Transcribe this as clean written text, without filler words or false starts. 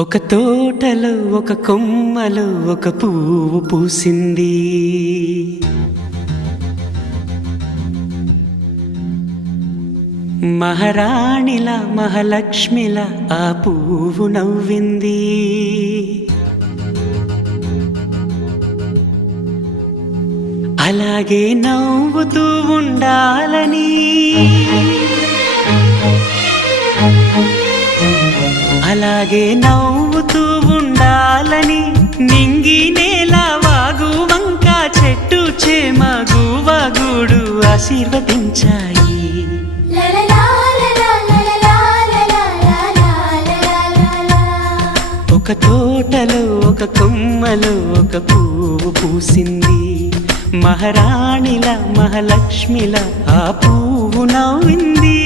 ఒక తోటలో ఒక కొమ్మలో ఒక పువ్వు పూసింది. మహారాణిలా మహాలక్ష్మిలా ఆ పువ్వు నవ్వింది. అలాగే నవ్వుతూ ఉండాలని, అలాగే నవ్వుతూ ఉండాలని నింగి నేల వాగు వంక చెట్టు చేమ గువగూడు ఆశీర్వదించాయి. ఒక తోటలో ఒక కొమ్మలో ఒక పువ్వు పూసింది. మహారాణిలా మహాలక్ష్మిలా ఆ పువ్వు నవ్వింది.